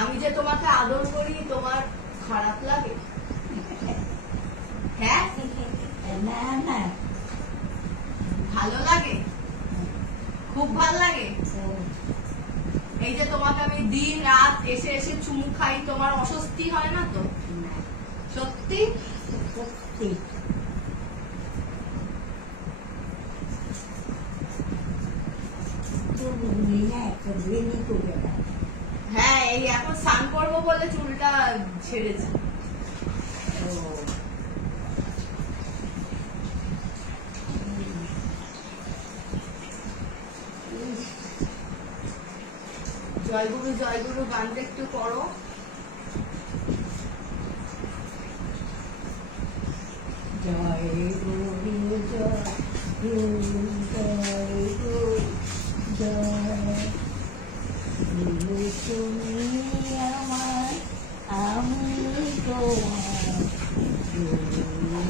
আমি যে তোমাকে আদর করি তোমার খারাপ লাগে? হ্যাঁ না না, ভালো লাগে, খুব ভালো লাগে। এই যে তোমাকে আমি দিন রাত এসে এসে চুমু খাই, তোমার অস্বস্তি হয় না তো? সত্যি সত্যি। হ্যাঁ, এই এখন স্নান করবো বলে চুলটা ছেড়েছে। জয়গুরু জয়গুরু গানটা একটু করো। জয় গুরু জয় গুরু জয় গুরু জয় গুরু, তুমি আমার আমি তোমার গুরু,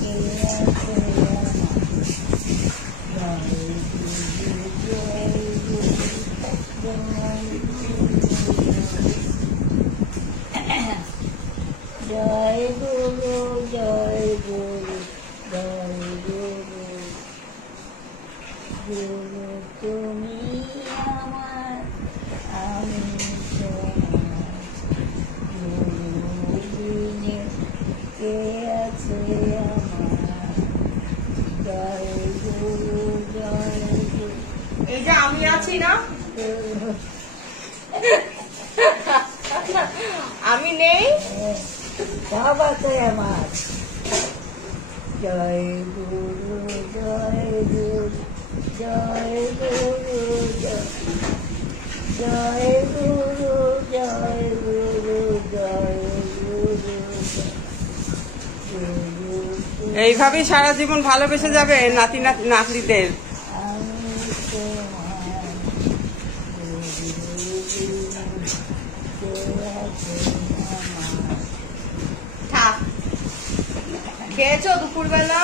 কে আছে আমার। জয় গুরু জয় গুরু জয় গুরু জয় গুরু জয় গুরু জয় গুরু, গুরু তুমি আমার আমি তোমার গুরু, বিনে কে আছে আমার। জয় গুরু জয় গুরু। এই যে আমি আছি না, আমি নেই, সব আছে আমার। জয় গুরু জয় গুরু জয় গুরু জয় গুরু জয় গুরু জয় গুরু। এইভাবেই সারা জীবন ভালোবেসে যাবে নাতি নাতনিদের। আমি তোমার থাক। খেয়েছো দুপুরবেলা?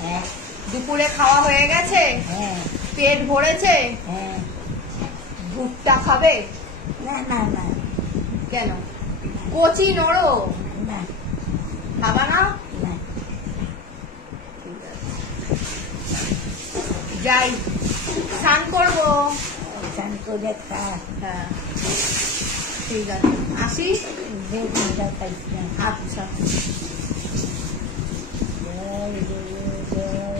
হ্যাঁ দুপুরে খাওয়া হয়ে গেছে? হ্যাঁ পেট ভরেছে? হ্যাঁ। ভুট্টা খাবে? না না না কেন? কচি নড়ো না খাবা না? না। যাই, স্নান করবো। স্নান করে খা। হ্যাঁ ঠিক আছে, আসি। বেগুনটা পাইছি না। আচ্ছা। জয় গুরু জয়